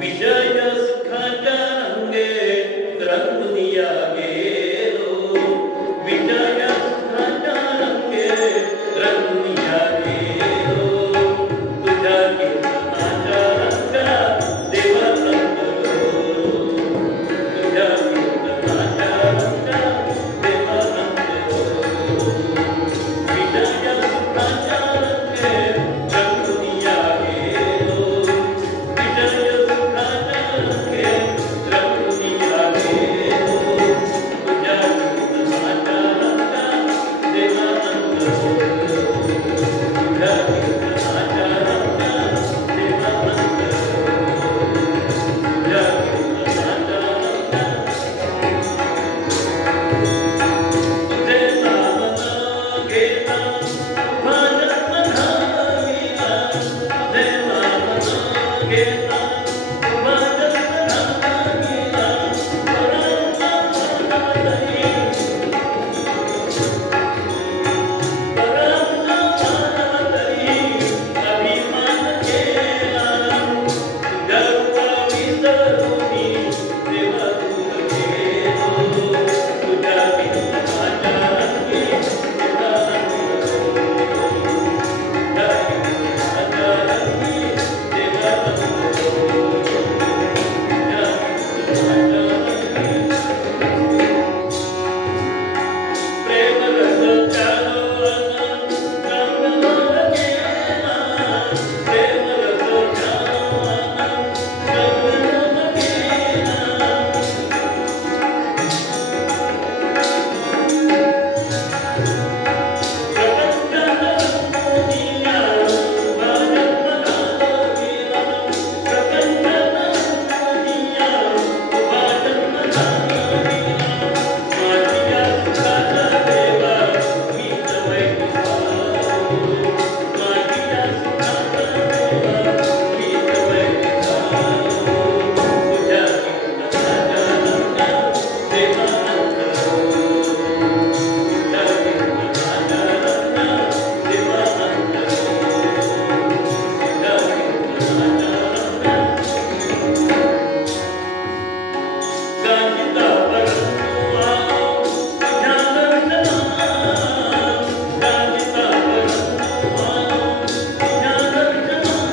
विषय सुखाच्या रंगे रंगुनिया गेलो, विषय सुखाच्या रंगे रंगुनिया गेलो, तुझ्या कीर्तनाच्या रंगात देवा रंगलो, तुझ्या कीर्तनाच्या रंगात देवा रंगलो, विषय सुखाच्या रंगे रंगुनिया गेलो, विषय सुखाच्या रंगे रंगुनिया गेलो, तुझ्या कीर्तनाच्या रंगात देवा रंगलो, तुझ्या कीर्तनाच्या रंगात देवा रंगलो, तुझ्या कीर्तनाच्या रंगात तुझे नाम न घेता माझ्या धाविला, तुझे नाम न घेता माझ्या धाविला, परांना पाहतही, परांना पाहतही अभिमान केला, तुझ्या रूपा विसरूनी देवा दूर गेलो, तुझ्या कीर्तनाच्या रंगी देवा रंगलो, तुझ्या कीर्तनाच्या रंगी देवा रंगलो, तुझ्या कीर्तनाच्या रंगी प्रेम रस चालोळला रंगमोल केला, प्रेम रस चालोळला रंगमोल केला, प्रपंचात रंगोनिया माझ्या घालविला, प्रपंचात रंगोनिया माझ्या घालविला, माझ्या सुखाचा देवा मीच वैतागलो, माझ्या सुखाचा देवा मीच वैतागलो, तुझ्या कीर्तनाच्या रंगात देवा रंगलो, तुझ्या कीर्तनाच्या रंगात देवा रंगलो, तुझ्या कीर्तनाच्या रंगात गाजिता परंतु आलो तुझ्या दर्शनात, गाजिता परंतु आलो तुझ्या दर्शनात,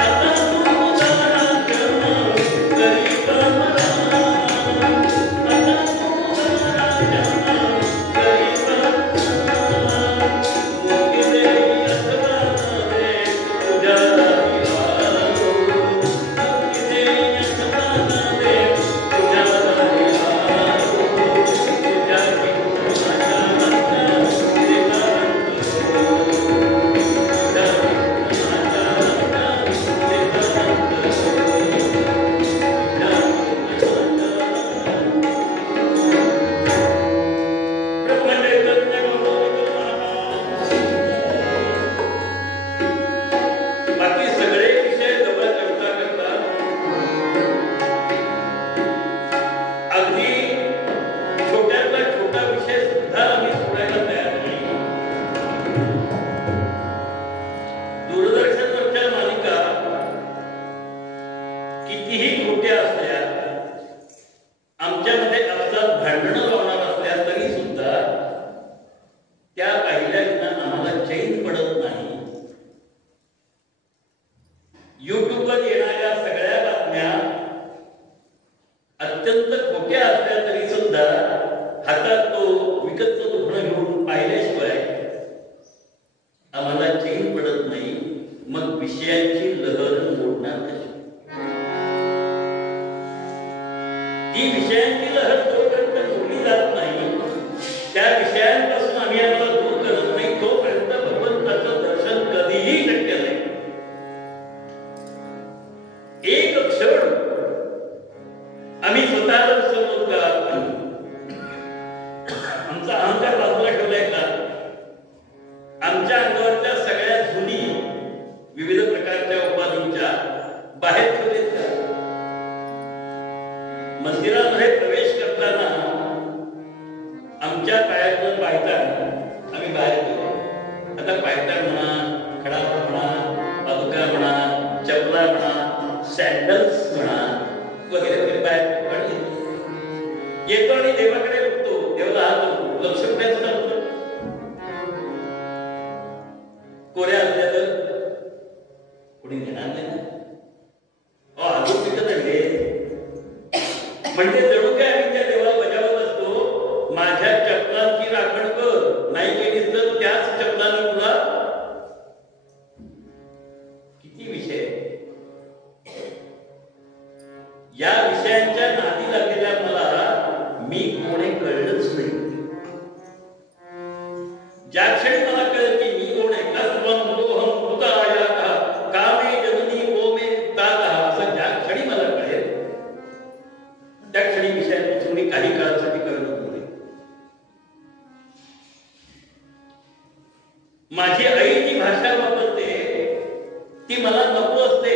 आता तू राज्य करीत मला, आता तू राज्य करीत मला, मुकिले यशवानावे तुझ्या दारी आलो, मुकिले यशवानावे तुझ्या दारी आलो, तुझ्या कीर्तनाच्या रंगात देवा रंगलो, तुझ्या कीर्तनाच्या रंगात देवा रंगलो, तुझ्या कीर्तनाच्या ब्रह्मचैतन्य गौरव महाराज. बाकी सगळे विषय जवळ करता करता अगदी छोट्यातला छोटा विषय सुद्धा आम्ही सोडायला तयार नाही. दूरदर्शनवरच्या मालिका कितीही खोट्या असल्या, आमच्यामध्ये अपसात भांडणं लावणार असल्या तरी सुद्धा त्या पाहिल्याविना आम्हाला चैन पडत नाही. युट्यूबवर येणाऱ्या सगळ्या बातम्या अत्यंत खोट्या असल्या तरी सुद्धा हातात तो विकतचं दुखणं घेऊन पाहिल्याशिवाय आम्हाला चैन पडत नाही. मग विषयांची लहर मोडणार कशी? ती विषयांची लहर जोपर्यंत मोडली जात नाही, त्या विषयांपासून आम्ही आम्हाला दूर करत नाही, तोपर्यंत भगवंताचं दर्शन कधीही शक्य नाही. एक क्षण आम्ही स्वतःला विसरलो का? आमचा अहंकार बाजूला ठेवलाय का? आमच्या अंगावरच्या सगळ्या जुनी विविध प्रकारच्या उपाधींच्या बाहेर ठेवलेत का? मंदिरामध्ये प्रवेश करताना आमच्या पायातून पायतान आम्ही बाहेर गेलो. आता पायतान म्हणा, खडापा म्हणा, पादुका म्हणा, चपला म्हणा, सँडल्स म्हणा वगैरे वगैरे बाहेर येतो आणि देवाकडे बघतो, देवाला हात लक्ष कुठे चालतं, कोऱ्या असल्या तर कोणी घेणार नाही ना. अजून तिथं नाही म्हणजे जणू काय आम्ही त्या देवाला बजावत असतो, माझ्या चपलांची राखण कर, नाही केलीस तर त्याच चपलांनी तुला. किती विषय या विषयांच्या नादी लागलेल्या मला मी कोण आहे कळलंच नाही. ज्या क्षणी मला कळलं की मी कोण आहे, कस्त्वं दोहं कृताया कामे जननी ओमे तातः, असं ज्या क्षणी मला कळेल त्या क्षणी विषयांपासून मी काही काळासाठी कळत होते. माझी आई जी भाषा वापरते ती मला नको असते,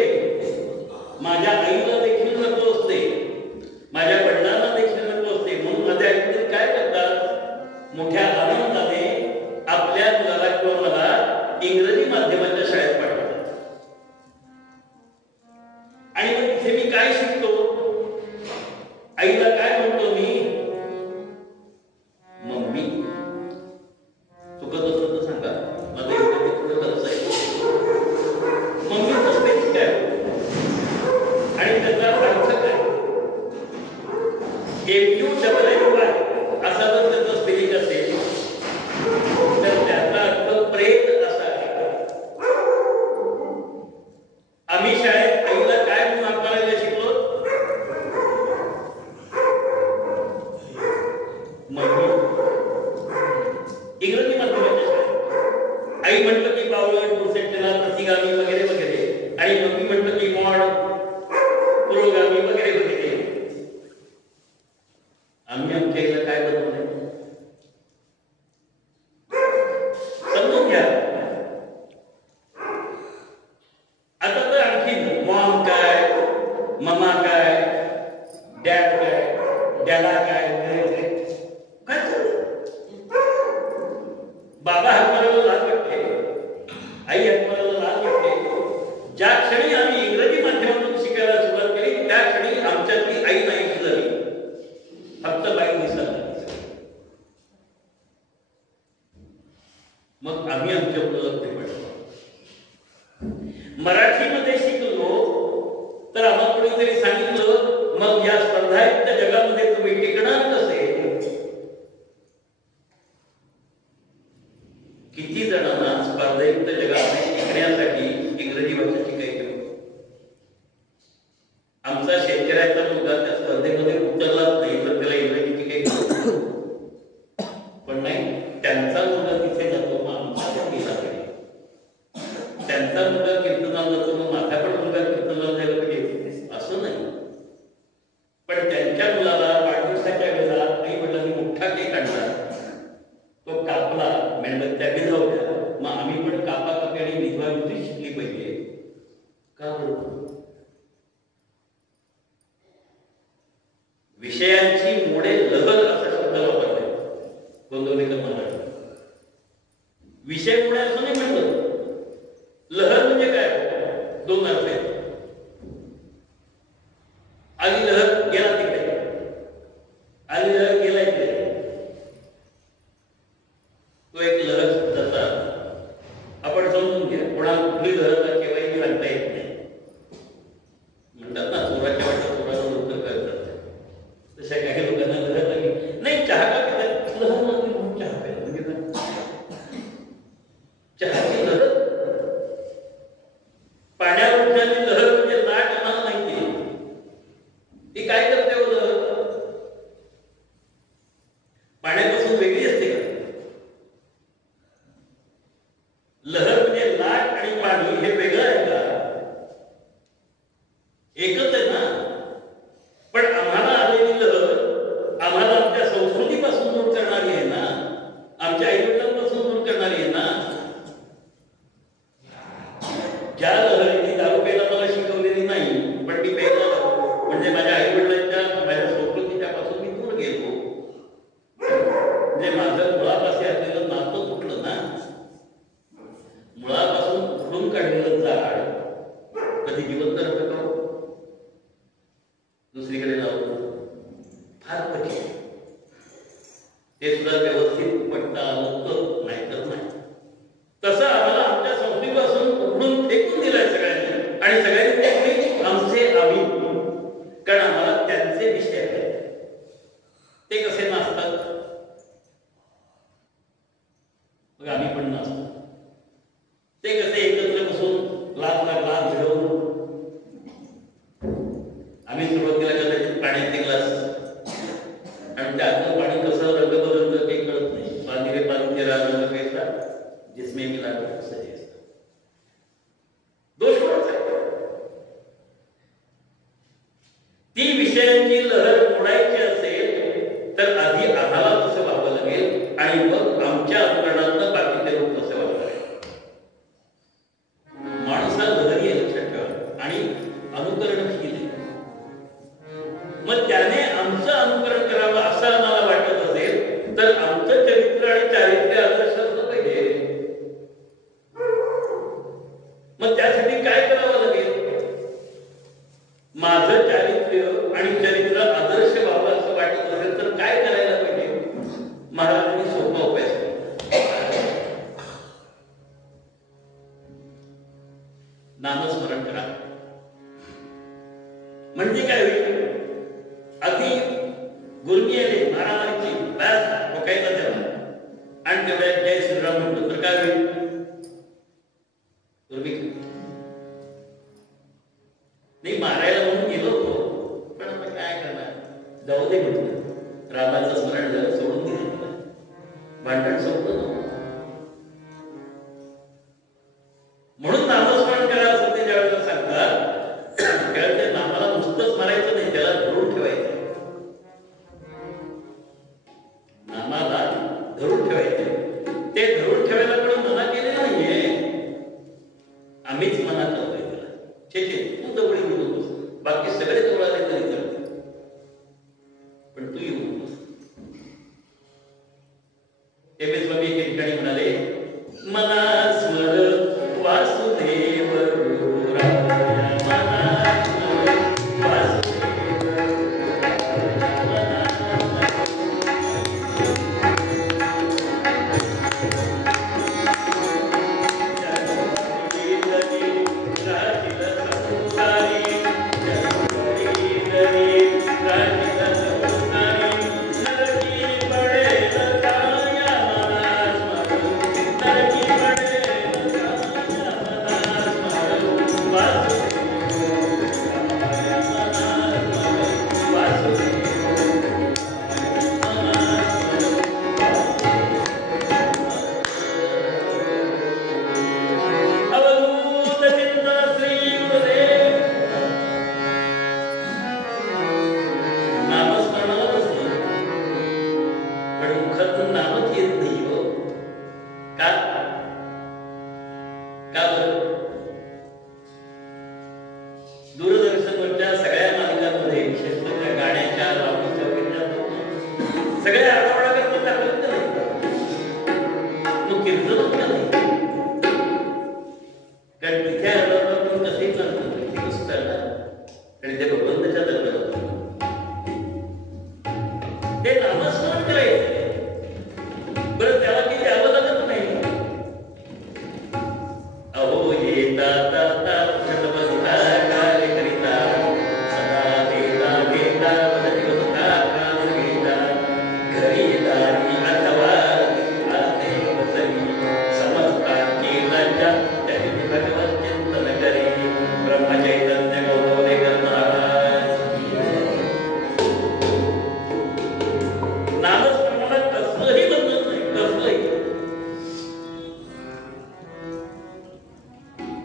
माझ्या आईला देखील नको असते, माझ्या वडिलांना देखील नको असते. म्हणून माझ्या आईकडे काय करतात, मोठ्या आनंदाने आपल्या मुलाला किंवा मला इंग्रजी माध्यमाच्या शाळेत पाठवतात. आणि मग तिथे मी काय शिकतो, आईला काय म्हणतो मी, मम्मी. चुकत असलं तर सांगा, माझं इंग्रजी थोडं गरज आहे. मम्मीचं स्पेलिंग काय आणि त्याचा अर्थ काय, MUWY असा जर त्याचं स्पेलिंग असेल तर त्याचा अर्थ प्रेत असा आहे. आम्ही शाळेत आईला काय म्हणून वापरायला शिकलो, मम्मी. इंग्रजी माध्यमाच्या शाळेत आई म्हटलं की बावळट, प्रोसेंटेला, प्रतिगामी वगैरे वगैरे, आणि मम्मी म्हटलं की मॉड, पुरोगामी वगैरे वगैरे. आम्ही आमच्या आईला काय बनवलंय समजून घ्या. आता तर आणखी मॉम काय, ममा काय, डॅड काय, डॅडा काय, काय बाबा हात मारायला लाज वाटते, आई हात मारायला लाज वाटते. ज्या क्षणी आम्ही इंग्रजी माध्यमातून शिकायला सुरुवात केली त्या क्षणी आमच्यातली आई नाही झाली, फक्त बाई दिसत. मग आम्ही आमच्या मुलाला ते पडलो. मराठीमध्ये शिकलो तर आम्हाला कोणीतरी सांगितलं, मग या स्पर्धायुक्त जगामध्ये तुम्ही टिकणार कसे. किती जणांना स्पर्धायुक्त जगामध्ये टिकण्यासाठी इंग्रजी भाषा शिकायची. आमचा शेतकऱ्याचा मुलगा त्या स्पर्धेमध्ये उतरलाच नाही तर त्याला इंग्रजी शिकायची, पण नाही त्यांचा मुलगा तिथे जातो मग आमचा त्या गेला पाहिजे, त्यांचा मुलगा कीर्तनाला जातो मग माझा पण मुलगा कीर्तनाला जायला पाहिजे असं नाही. पण त्यांच्या मुलाला वाढदिवसाच्या वेळेला आई वडिलांनी मोठा केक आणला, तो कापला, मेणबत्त्या विझवल्या, मग आम्ही पण कापा कापी आणि विधवा विधी शिकली पाहिजे का बरोबर. विषयांची मोडे लहर असा शब्द वापरलाय गोंदवलेकर महाराज. विषय मोडे असं नाही म्हणलं, लहर म्हणजे काय, दोन अर्थ आहेत. आली लहर गेला तिकडे, आली लहर गेला इकडे, तो एक लहर शब्दाचा आपण समजून घ्या. कोणाला कुठली लहर केव्हाही सांगता येत नाही. म्हणतात ना चोराच्या वाटत चोराला लवकर कळतात, तशा काही लोकांना लहर लागली नाही. चहा का पितात, लहर लागली म्हणून चहा प्यायला म्हणजे चहाची लहर. पाण्यावर उठणारी लहर म्हणजे लाट आम्हाला माहिती, ती काय करते हो लहर, पाण्यापासून वेगळी असते का. लहर म्हणजे लाट आणि पाणी हे वेगळं आहे का, एकच आहे ना. पण आम्हाला आलेली लहर आम्हाला आमच्या संस्कृतीपासून दूर करणारी आहे ना, आमच्या आईवडिलांपासून दूर करणारी आहे ना. ज्या लहरीने दारू प्यायला मला शिकवलेली नाही पण मी प्यायला लागलो म्हणजे माझ्या आईवडिलांच्या माझ्या संस्कृतीच्या पासून मी दूर गेलो, म्हणजे माझं मुळापाशी असलेलं नातं तुटलं ना. मुळापासून उडून काढलेलं झाड कधी जिवंत राहतं का, विषयाची लहर मोडायची असेल तर आधी आम्हाला तसं व्हावं लागेल आणि मग आमच्या अनुकरणातनं बाकीचे लोक तसे वागणार आहे. माणूस हा लहरी आहे, लक्षात ठेवा, आणि अनुकरणशील आहे. मग त्याने आमचं अनुकरण करावं असं आम्हाला वाटत असेल तर आमचं चरित्र आणि चारित्र्य आदर्श असलं पाहिजे. मग त्यासाठी काय करावं लागेल? माझं चारित्र्य आणि चरित्र आदर्श व्हावं असं वाटत असेल तर काय करायला पाहिजे? महाराजांनी सोपा उपाय सांगितला. नामस्मरण करा. म्हणजे काय होईल? अगदी गुरमी आली मारामारीची बॅस डोकायचा त्याला आणि तेवढ्यात जय श्रीराम म्हणतो तर काय होईल? नाही, मारायला म्हणून गेलो होतो पण आता काय करणार, जाऊ दे म्हटलं. रामाचं स्मरण झालं, सोडून दिलं, भांडण संपलं. म्हणून नामस्मरण करा असं ते ज्यावेळेला सांगतात त्यावेळेला ते नामाला नुसतंच मारायचं नाही, त्याला धरून ठेवायचं. नामाला धरून ठेवायचं. ते धरून ठेवायला पण मना केलेलं नाहीये, आम्हीच मना करतोय त्याला. छे तू जवळ येऊ नकोस, बाकी सगळे जवळ आले तरी चालते, पण तू येऊ नकोस. तेव्हा स्वामी एके ठिकाणी म्हणाले, मना स्मर वासुदेव दूरदर्शनवरच्या सगळ्या मालिकांमध्ये विशेषतः त्या गाण्याच्या लावणीच्या वगैरे सगळ्या आठवडा करता दाखवत नाही, मग कीर्तन होत नाही. कारण तिथे आठवडा कसंही चालतं, तिथे कसं चालणार आणि ते भगवंताच्या दरम्यान ते नामस्मरण करायचं. बरं त्याला काही द्यावं लागत नाही. अहो येता ताता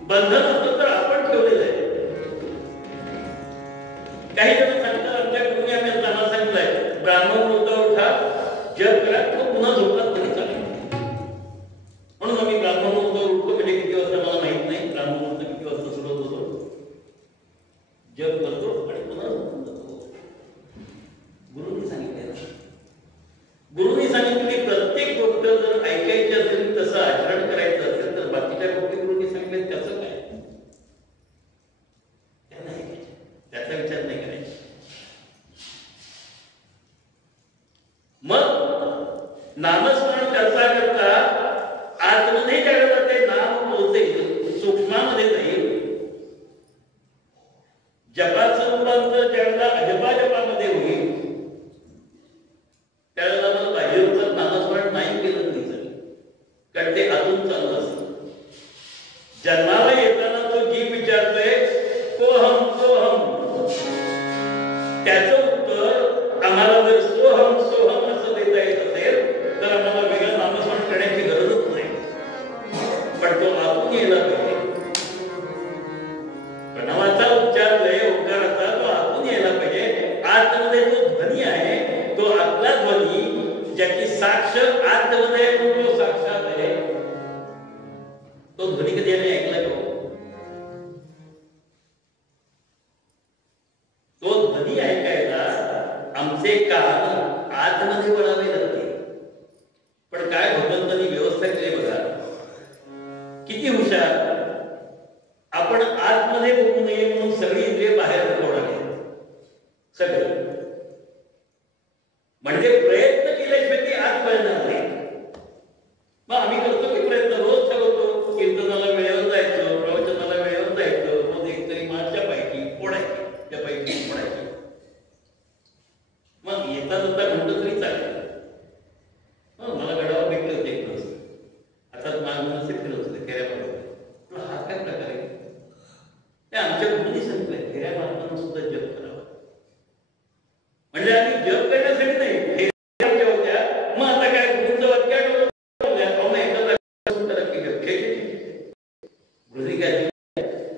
बंधन असतं तर आपण ठेवलेलं आहे. काही जण सांगतात, आमच्या गुरुने आम्ही त्यांना सांगितलंय, ब्राह्मण मुहूर्त उठा, जप करा, तो पुन्हा झोपतात तरी चालेल. म्हणून आम्ही ब्राह्मण मुहूर्त उठतो, म्हणजे किती वाजता मला माहित नाही, ब्राह्मण मुहूर्त किती वाजता सुरू होतो, जप करतो आणि पुन्हा झोपून जातो. गुरुनी सांगितलं. गुरुनी सांगितली प्रत्येक गोष्ट जर ऐकायची असेल, तसं आचरण करायचं असेल तर बाकीच्या गोष्टी गुरुनी सांगितल्या त्याचं काय, त्याचा विचार नाही करायचा. मग नामस्मरण करता करता आतमध्ये ज्यावेळेला ते नाम पोहोचेल, सूक्ष्मामध्ये जाईल. जपाचं रूपांतर ज्यावेळेला अजपा जपामध्ये होईल त्यावेळेला मला बाहेरचं नामस्मरण नाही केलं तरी चालेल, कारण ते आतून चाललं असतं. जन्माला येताना तो जीव विचारतोय कोहम सोहम, त्याचं उत्तर आम्हाला जर सोहम सोहम असं देता येत असेल तर आम्हाला वेगळं नामस्मरण करण्याची गरजच नाही. पण तो आतून यायला पाहिजे. प्रणवाचा उच्चार लय ओंकाराचा तो आतून यायला पाहिजे. आज साक्ष आतमध्ये जो साक्षात आहे तो ध्वनी कधी आम्ही ऐकला का? तो ध्वनी ऐकायला आमचे कान आतमध्ये वळावे लागते. पण काय भगवंतांनी व्यवस्था केली बघा, किती हुशार. आपण आतमध्ये बघू नये म्हणून सगळी इंद्रिय बाहेर पडवली सगळे. म्हणजे प्रयत्न केल्याशिवाय ती आत वळणार नाही. मग आम्ही करतो की प्रयत्न रोज ठरवतो, कीर्तनाला वेळेवर जायचं, प्रवचनाला वेळेवर जायचं, रोज एकतरी माझ्या पैकी फोडायची, त्या पैकी फोडायची. मग येता जाता म्हणतो तरी चालेल. मला गडावर भेटले होते एक दिवस. आता माझं फिरत होते फेऱ्या मारत. हा काय प्रकार आहे? ते आमच्या गुरुनी सांगितलंय फेऱ्या मारताना सुद्धा जप करावा. म्हणजे आम्ही जप करण्यासाठी नाही, फेऱ्या होत्या. मग आता काय गुरुचं वाक्य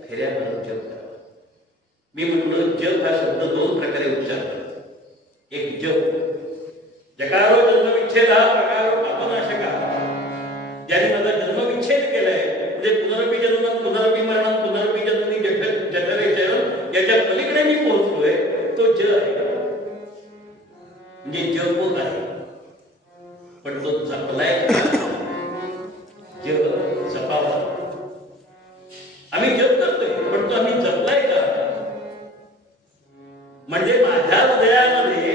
फेऱ्या मारत जप करावा. मी म्हटलं जप हा शब्द दोन प्रकारे उच्चार करतो. एक जप जकारो जन्मविच्छेदा प्रकारो पापनाशका. ज्याने माझा जन्मविच्छेद केलाय, म्हणजे पुनरपी जन्म पुनरपी मरण पुनरपी जन्मी जठरे शरण, याच्या पलीकडे मी पोहोचलोय, तो ज आहे. म्हणजे जप आहे. पण तो जपलाय ज जपावा. आम्ही जप करतोय पण तो आम्ही जपलाय का? म्हणजे माझ्या हृदयामध्ये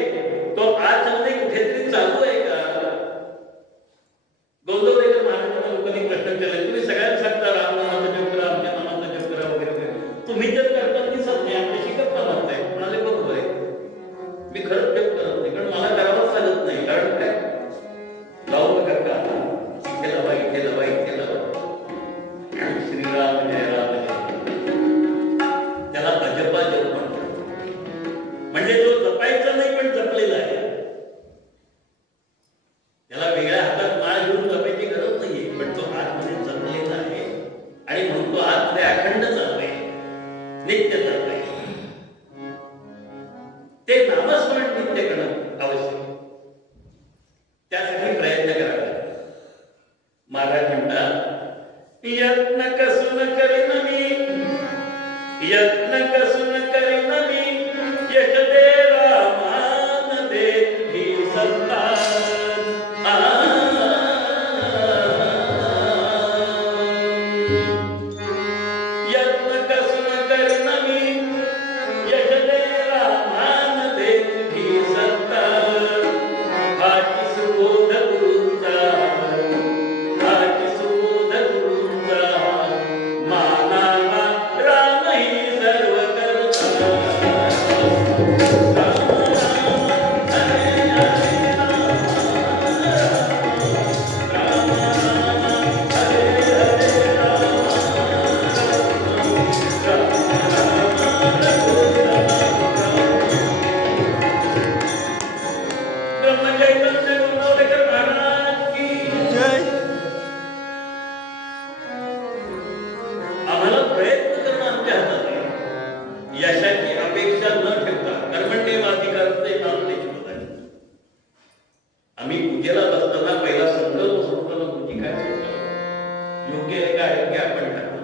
तो आतमध्ये कुठेतरी चालू आहे का? गोंदवलेकर महाराजांना लोकांनी प्रश्न केला, तुम्ही सगळ्यांना सांगता रामनामाचा जप करा, आमच्या नामाचा जप करा वगैरे, तुम्ही जर करतात दिसत नाही, आमच्याशी गप्पा मारताय. म्हणाले बरोबर आहे, मी खरंच जप करत नाही, कारण मला करावंच लागत नाही. कारण काय लावू नका का, इथे लावा इथे लावा इथे लावा, श्रीराम जय राम जय. त्याला अजपा जप म्हणतात. म्हणजे जो जपायचा नाही पण जपलेला आहे. त्याला वेगळ्या हातात माळ घेऊन जपायची गरज नाहीये, पण तो आतमध्ये जपलेला आहे आणि म्हणून तो आतमध्ये अखंड चालू आहे, नित्य चालू आहे. ते नामस्मरण नित्य करणं आवश्यक. त्यासाठी प्रयत्न करावे. महाराज म्हणतात यत्न कसून करीन मी, यत्न कसून करीन मी, यश दे रामान दे ही सत्ता. यत्न कसून करीन मी, यश दे रामान दे ही सत्ता. भाटी सुबोध गुरुचा, भाटी सुबोध गुरुचा, मानाला राम ही सर्व करता. आम्हाला प्रयत्न करणं आमच्या हातात आहे. यशाची अपेक्षा न ठेवता कर्मण्येवाधिकारस्ते मा फलेषु कदाचित्. आम्ही पूजेला बसताना पहिला संकल्प सोडताना तुझी काय सोडतो, योग्य आहे का अयोग्य आपण ठरवतो.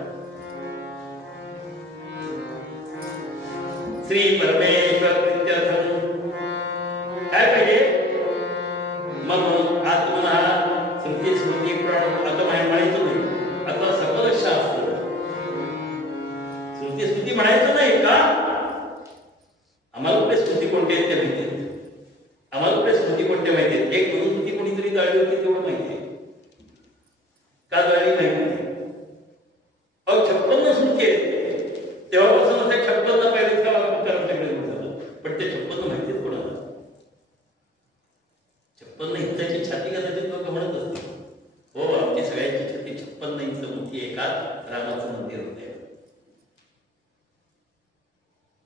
श्री परमेश्वर प्रीत्यर्थम काय पाहिजे? मग आत्मना स्मृती स्मृती प्राण आता म्हणायचं नाही, आता सकल शास्त्र स्मृती स्मृती म्हणायचं नाही का? आम्हाला कुठे स्मृती कोणत्या आहेत त्या माहिती आहेत. आम्हाला कुठे स्मृती कोणत्या माहिती आहेत. एक दोन स्मृती कोणीतरी जाळली होती तेवढं माहिती आहे का? जाळली माहिती नाही. 56 स्मृती आहेत. तेव्हापासून त्या 56 पाहिजे का आमच्याकडे झालं, पण ते 56 माहिती आहेत कोणाला? 56 इंचाची छाती कदाचित लोक म्हणत असतील. हो, आमची सगळ्यांची छाती 56 इंच मोठी एका रामाचं मंदिर होते.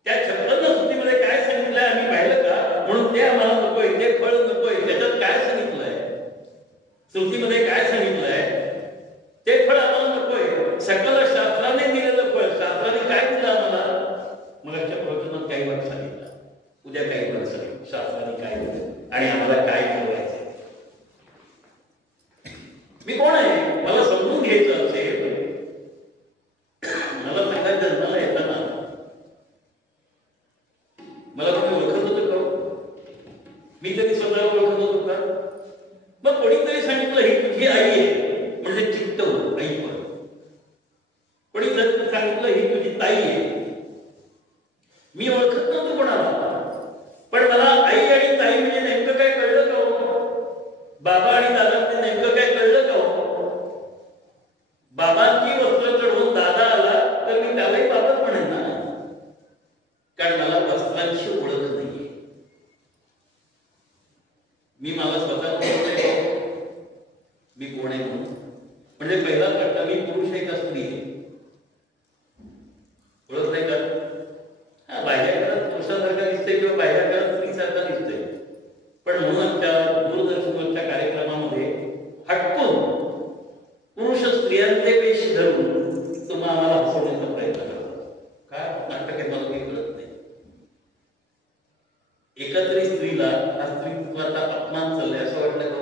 त्या 56 स्मृतीमध्ये काय सांगितलंय आम्ही पाहिलं का? म्हणून ते आम्हाला नकोय, ते फळ नकोय. त्याच्यात काय सांगितलंय? स्मृतीमध्ये काय सांगितलंय? ते फळ आम्हाला नकोय. सकल शास्त्राने दिलेलं फळ, शास्त्राने काय दिलं आम्हाला? मग आजच्या प्रवचनात काही वाट सांगितलं, उद्या काही वाट सांगितलं, शास्त्राने काय दिलं आणि आम्हाला काय ठरवायचं. मला कोणी ओळखत होतं का? मी कधी स्वतःला ओळखत होतो का? मग कोणीतरी सांगितलं ही तुझी आई आहे म्हणजे चित्त आई. पण कोणी जर सांगितलं ही तुझी ताई आहे, मी ओळखत नव्हतो कोणाला. पण मला आई आणि ताई म्हणजे नेमकं काय कळलं का? बाबा आणि दादा म्हणजे नेमकं काय कळलं का? बाबांची वस्त्र चढवून दादा आला तर मी त्यालाही बाबाच म्हणेन ना, कारण मला वस्त्रांची ओळख नाहीये. मी मला स्वतः मी कोण आहे म्हणून. म्हणजे पहिला प्रश्न, मी पुरुष आहे का स्त्री आहे? ओळख नाही का? हा, बाह्य करत पुरुषासारखा दिसतोय किंवा बाह्य करत स्त्रीसारखा दिसतोय. पण म्हणून आमच्या दूरदर्शनवरच्या कार्यक्रमामध्ये हटकून पुरुष स्त्रियांचे वेश धरून तुम्हाला आम्हाला हसवण्याचा प्रयत्न करतात. काय नाटक आहे मला काही कळत नाही. एकत्रित स्त्रीला हा स्त्रीत्वाचा अपमान चाललाय असं वाटलं का?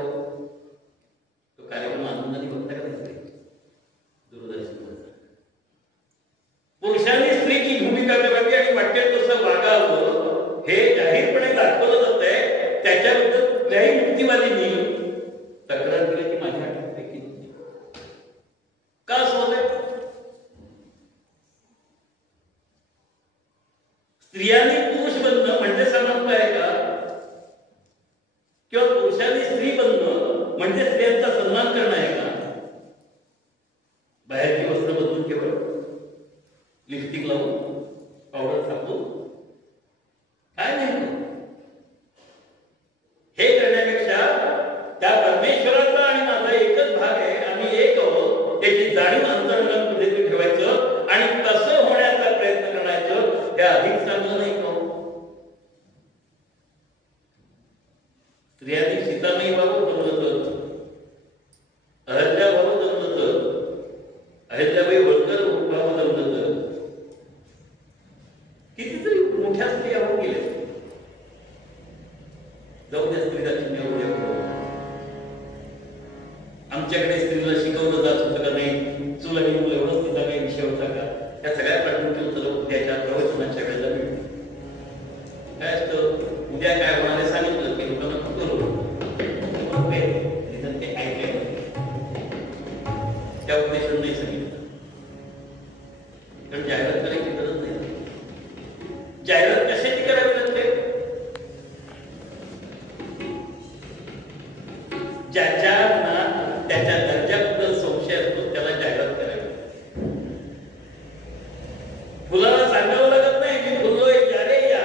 तो कार्यक्रम आनंदाने बघता का दिसतोय दूरदर्शनवरचा? पुरुषांनी स्त्रीची भूमिका करावी आणि वाटेल तसं वागावं हे जाहीरपणे दाखवलं जात आहे. त्याच्याबद्दल कुठल्याही मुक्तीवादींनी तक्रार केल्याची माझ्या आठवणपैकी नव्हती. का असं होतंय? स्त्रियांनी पुरुष बनणं म्हणजे समानता आहे का? किंवा पुरुषांनी स्त्री बनणं म्हणजे स्त्रियांचा सन्मान करणं आहे का? बाहेरची वस्त्र बदलून केवळ लिपस्टिक लावून पावडर टाकून काय नाही हे करण्यापेक्षा त्या परमेश्वराचा आणि माझा एकच भाग आहे, आम्ही एक आहोत याची जाणीव अंतर्गत कुठेतरी ठेवायचं आणि तसं होण्याचा प्रयत्न करायचं. हे अधिक चांगलं नाही का? स्त्रियांनी सीतामाई बाबू बनवलं तर, अहल्या बाबू बनवलं तर, अहिल्याबाई होळकर बाबू बनवलं तर कितीतरी मोठ्या स्त्रिया होऊन गेल्या. जाऊ द्या स्त्रीला चिन्ह उद्या. आमच्याकडे स्त्रीला शिकवलं जात होतं का नाही? चूल आणि मूल एवढंच तिचा काही विषय होता का? या सगळ्या प्रश्नांची उत्तरं उद्याच्या प्रवचनाच्या वेळेला मिळतील. काय असतं, उद्या काय होणार आहे सांगितलं की लोकांना करू ते ऐकायला त्या उद्देशाने नाही सांगितलं. कारण जाहिरात करायची गरज नाही. जाहिरात कशाची करावी लागते? ज्याच्या त्याच्या दर्जाबद्दल संशय असतो त्याला जाहिरात करावी. फुलाला सांगावं लागत नाही की फुलोय या रे या.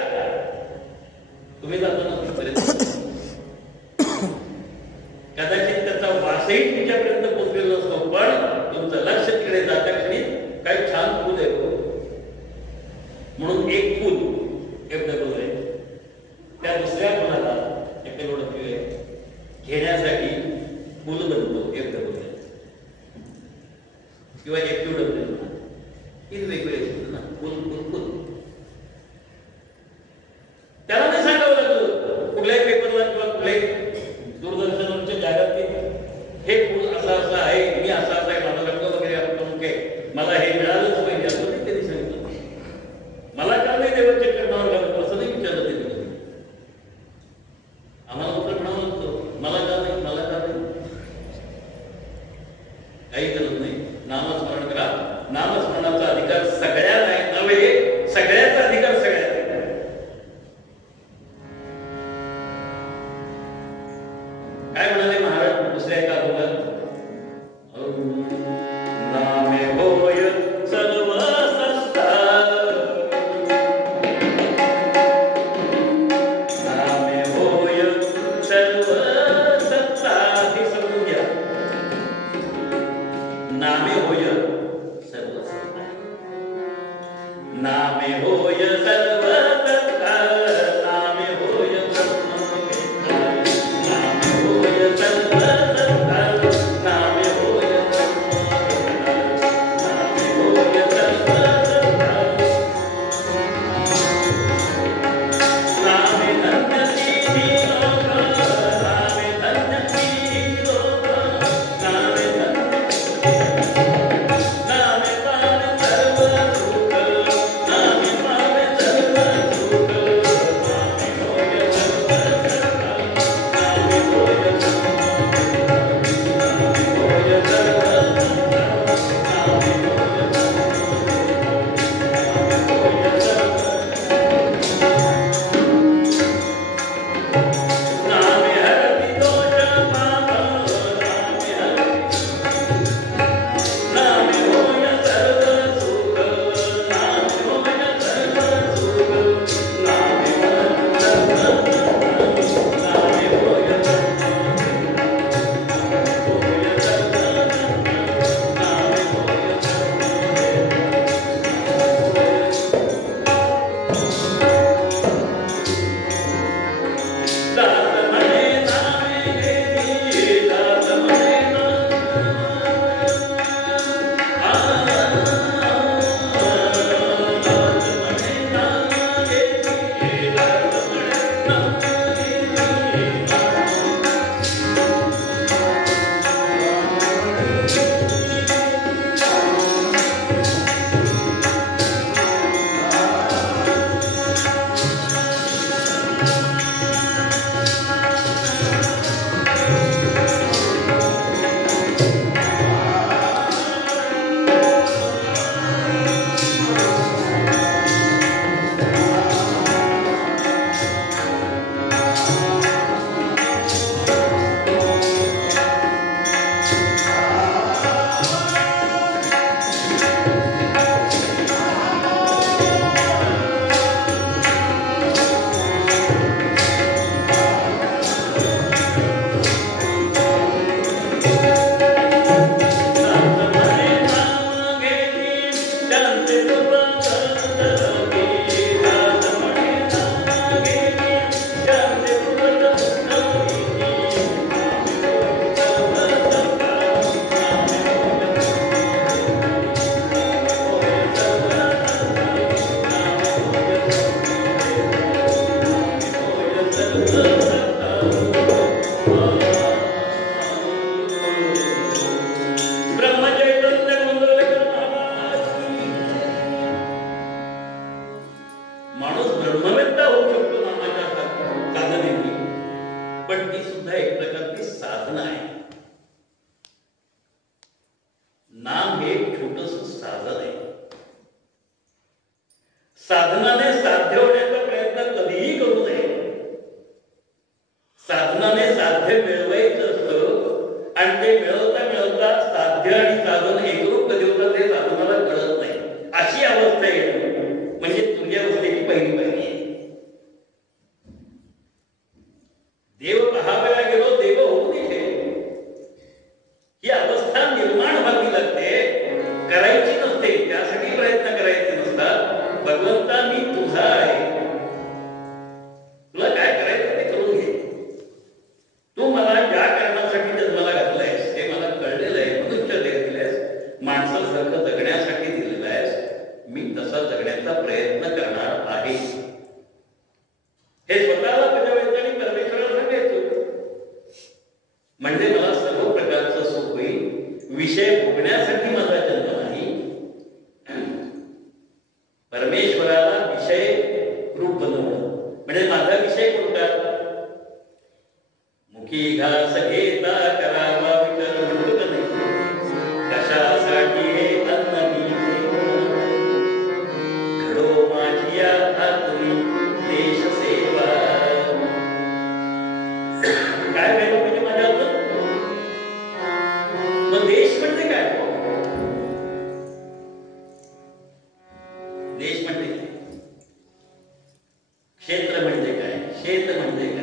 तुम्ही जाता ना तिथपर्यंत. कदाचित त्याचा वासही तुमच्यापर्यंत पोहोचलेला असतो, पण तुमचं लक्ष तिकडे जाता क्षणी काय छान फुल आहे म्हणून एक फुल FW आहे, त्या दुसऱ्या फुलाला FW घेण्यासाठी फुल बनतो FW किंवा FUW. हे वेगवेगळे शब्द ना, फुल फुल फुल. त्याला नाही सांगावं लागलं कुठल्याही पेपरला किंवा कुठल्याही दूरदर्शनवरच्या जाहिरातीत हे फुल असं असं आहे, मी असं असं आहे, माझा रंग वगैरे आहे, मला हे मिळालंच पाहिजे असं नाही त्यांनी सांगितलं. मला का नाही देवाच्या कर्मावर घालतो असं नाही विचारलं त्यांनी. आम्हाला उत्तर म्हणावं लागतं मला का नाही, मला का नाही. काही गरज नाही. नामस्मरण करा. नामस्मरणाचा अधिकार सगळ्यांना आहे, नव्हे सगळ्याचा अधिकार सगळ्यांना. काय म्हणाले महाराज दुसऱ्या एका भागात? नामे होय सर्व सत्ता, नामे होय सर्व सत्ता. हे समजून घ्या. नामे होय सर्व सत्ता, नामे होय सर्व सत्ता, नामे होय सर्व सत्ता, नामे होय सर्व सत्ता, नामे होय सर्व सत्ता, नामे होय सर्व सत्ता. नामे धन्य ती लोक, नामे धन्य ती लोक, नामे धन्य नामे पावे सर्व सुख, नामे पावे सर्व माणूस ब्रह्मवेत्ता होऊ शकतो नामाच्या साधनेने, पण ती सुद्धा एक प्रकारची साधना आहे. नाम हे छोटस साधन आहे. साधनाने साध्य होण्याचा प्रयत्न कधीही करू नये. साधनाने साध्य मिळवायचं असतं आणि ते मिळवता मिळवता साध्य आणि साधन एकरूप कधी होतं ते साधनाला कळत नाही. अशी अवस्था येते. म्हणजे तुझ्या अवस्थेची पहिली पाहिजे. देव पाहावयाला गेलो देव होऊ नये, ही अवस्था निर्माण व्हावी लागते. करायची नसते, त्यासाठी प्रयत्न करायचे नसतात. भगवंता मी तुझा आहे, तुला काय करायचं ते करून घे. तू मला ज्या कारणासाठी जन्माला घातलायस ते मला कळलेलं आहे. मनुष्य देह दिलायस, माणसासारखं जगण्यासाठी दिलेलं आहेस. मी तसा जगण्याचा प्रयत्न करणार आहे. हे स्वतःला बजावायचं आणि परमेश्वराला सांगायचं. म्हणजे मला सर्व प्रकारचं सुख होईल. विषय भोगण्यासाठी माझा जन्म नाही, परमेश्वराला विषय रूप बनवणं. म्हणजे माझा विषय कोणता? मुखी घास घेता करावा विचार म्हणतो नाही. कशासाठी हे अन्न मी घडो माझी आत्मी देश सेवा. काय व्हायला पाहिजे माझ्या हातात? मग देश म्हणजे काय? देश म्हणजे काय? क्षेत्र म्हणजे काय? शेत म्हणजे काय?